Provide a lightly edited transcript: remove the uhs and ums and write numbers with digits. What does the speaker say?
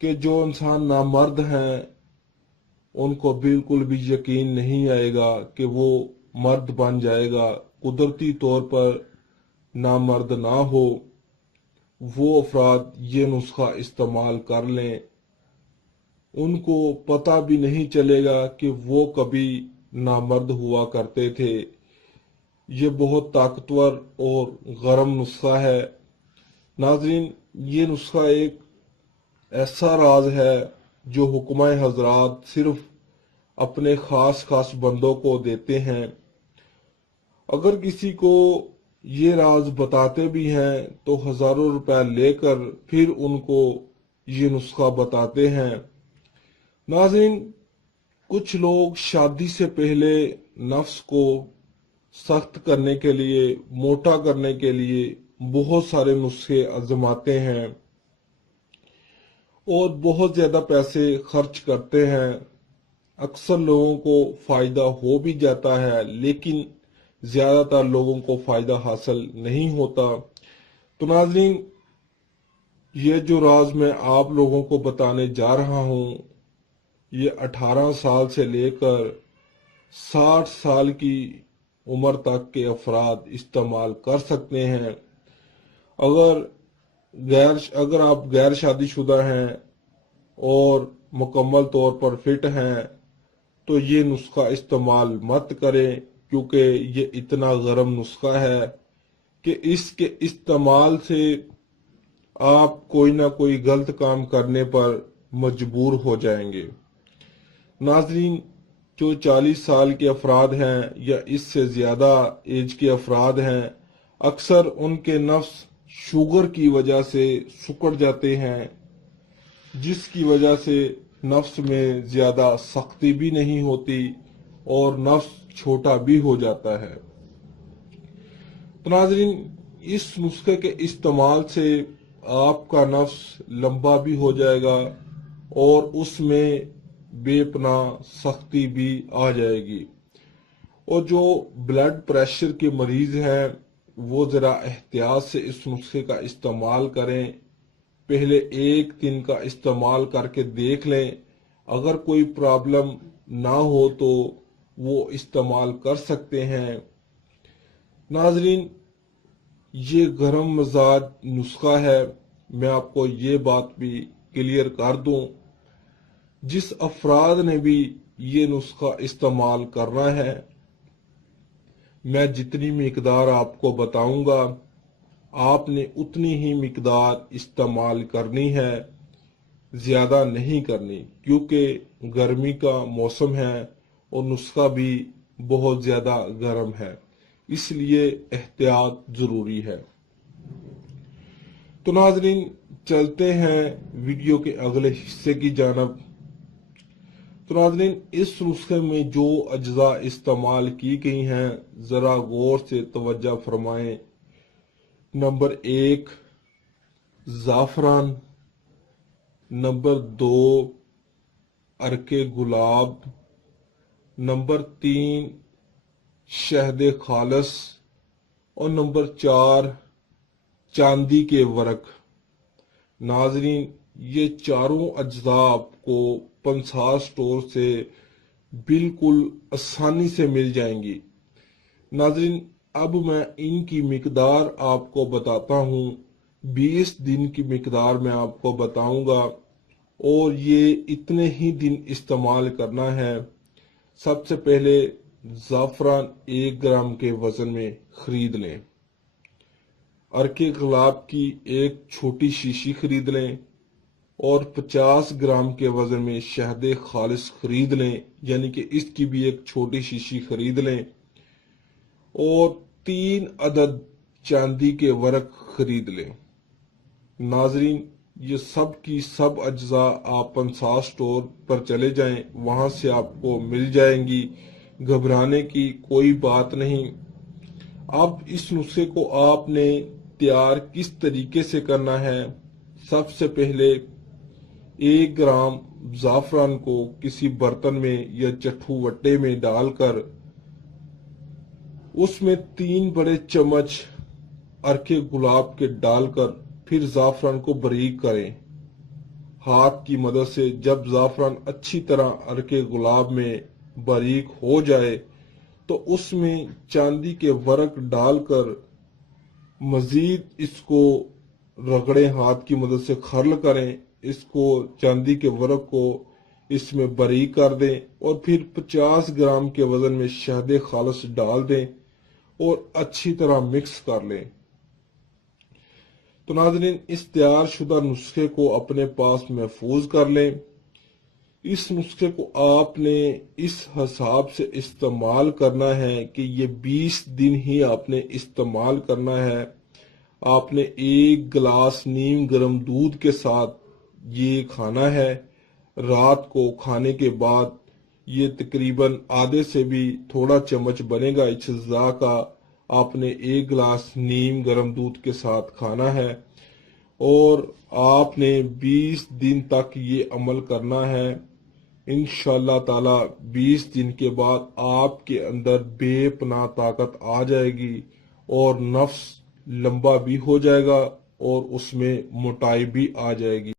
कि जो इंसान नामर्द हैं उनको बिल्कुल भी यकीन नहीं आएगा कि वो मर्द बन जाएगा, कुदरती तौर पर नामर्द ना हो। वो अफराद ये नुस्खा इस्तेमाल कर लें, उनको पता भी नहीं चलेगा कि वो कभी नामर्द हुआ करते थे। ये बहुत ताकतवर और गर्म नुस्खा है। नाजरीन, ये नुस्खा एक ऐसा राज है जो हुक्मा हजरात सिर्फ अपने खास खास बंदों को देते हैं। अगर किसी को ये राज बताते भी हैं तो हजारों रुपए लेकर फिर उनको ये नुस्खा बताते हैं। नाज़रीन, कुछ लोग शादी से पहले नफ्स को सख्त करने के लिए, मोटा करने के लिए बहुत सारे नुस्खे आजमाते हैं और बहुत ज्यादा पैसे खर्च करते हैं। अक्सर लोगों को फायदा हो भी जाता है, लेकिन ज्यादातर लोगों को फायदा हासिल नहीं होता। तो नाज़रीन, ये जो राज मैं आप लोगों को बताने जा रहा हूँ, ये 18 साल से लेकर 60 साल की उम्र तक के अफराद इस्तेमाल कर सकते हैं। अगर अगर आप गैर शादीशुदा हैं और मुकम्मल तौर पर फिट हैं तो ये नुस्खा इस्तेमाल मत करें, क्योंकि ये इतना गर्म नुस्खा है कि इसके इस्तेमाल से आप कोई ना कोई गलत काम करने पर मजबूर हो जाएंगे। नाजरीन, जो 40 साल के अफराद हैं या इससे ज्यादा एज के अफराद हैं, अक्सर उनके नफ्स शुगर की वजह से सिकुड़ जाते हैं, जिसकी वजह से नफ्स में ज्यादा सख्ती भी नहीं होती और नफ्स छोटा भी हो जाता है। तो नाजरीन, इस नुस्खे के इस्तेमाल से आपका नफ्स लंबा भी हो जाएगा और उसमें बेपना सख्ती भी आ जाएगी। और जो ब्लड प्रेशर के मरीज हैं वो जरा एहतियात से इस नुस्खे का इस्तेमाल करें। पहले एक दिन का इस्तेमाल करके देख लें, अगर कोई प्रॉब्लम ना हो तो वो इस्तेमाल कर सकते हैं। नाजरीन, ये गरम मजाज नुस्खा है। मैं आपको ये बात भी क्लियर कर दूं, जिस अफराद ने भी ये नुस्खा इस्तेमाल करना है, मैं जितनी मिकदार आपको बताऊंगा आपने उतनी ही मिकदार इस्तेमाल करनी है, ज्यादा नहीं करनी, क्योंकि गर्मी का मौसम है और नुस्खा भी बहुत ज्यादा गर्म है, इसलिए एहतियात जरूरी है। तो नाजरीन, चलते हैं वीडियो के अगले हिस्से की जानब। तो नाज़रीन, इस नुस्खे में जो अज्जा इस्तेमाल की गई हैं जरा गौर से तवज्जो फरमाएं। नंबर 1 जाफरान, नंबर 2 अरके गुलाब, नंबर 3 शहद खालस और नंबर 4 चांदी के वर्क। नाजरीन, ये चारों अज्जा आपको पंसार स्टोर से बिल्कुल आसानी से मिल जाएंगी। नाजरीन, अब मैं इनकी मिकदार आपको बताता हूँ। 20 दिन की मिकदार मैं आपको बताऊंगा और ये इतने ही दिन इस्तेमाल करना है। सबसे पहले जाफरान 1 ग्राम के वजन में खरीद लें। अरके गुलाब की एक छोटी शीशी खरीद लें और 50 ग्राम के वजन में शहद खालिस खरीद लें, यानी कि इसकी भी एक छोटी शीशी खरीद लें और 3 अदद चांदी के वर्क खरीद लें। नाजरीन, ये सब की सब अज्जा आप पंसार स्टोर पर चले जाएं, वहां से आपको मिल जाएंगी, घबराने की कोई बात नहीं। अब इस नुस्खे को आपने तैयार किस तरीके से करना है। सबसे पहले 1 ग्राम जाफरान को किसी बर्तन में या चट्टू वट्टे में डालकर उसमें 3 बड़े चम्मच अरके गुलाब के डालकर फिर जाफरान को बारीक करें। ہاتھ کی مدد سے جب زعفران اچھی طرح عرق گلاب میں باریک ہو جائے تو اس میں چاندی کے ورق ڈال کر مزید اس کو رگڑیں، ہاتھ کی مدد سے کھرل کریں، اس کو چاندی کے ورق کو اس میں باریک کر دیں اور پھر 50 گرام کے وزن میں شہد خالص ڈال دیں اور اچھی طرح مکس کر لیں۔ تو ناظرین، اس تیار شدہ نسخے کو اپنے پاس محفوظ کر لیں۔ اس نسخے کو آپ نے اس حساب سے استعمال کرنا ہے کہ یہ 20 دن ہی آپ نے استعمال کرنا ہے۔ آپ نے 1 گلاس نیم گرم دودھ کے ساتھ یہ کھانا ہے۔ رات کو کھانے کے بعد یہ تقریباً آدھے سے بھی تھوڑا چمچ بنے گا اس اجزاء کا، آپ نے 1 گلاس نیم گرم دودھ کے ساتھ کھانا ہے اور آپ نے 20 دن تک یہ عمل کرنا ہے۔ انشاءاللہ تعالی 20 دن کے بعد آپ کے اندر بے پناہ طاقت آ جائے گی اور نفس لمبا بھی ہو جائے گا اور اس میں موٹائی بھی آ جائے گی۔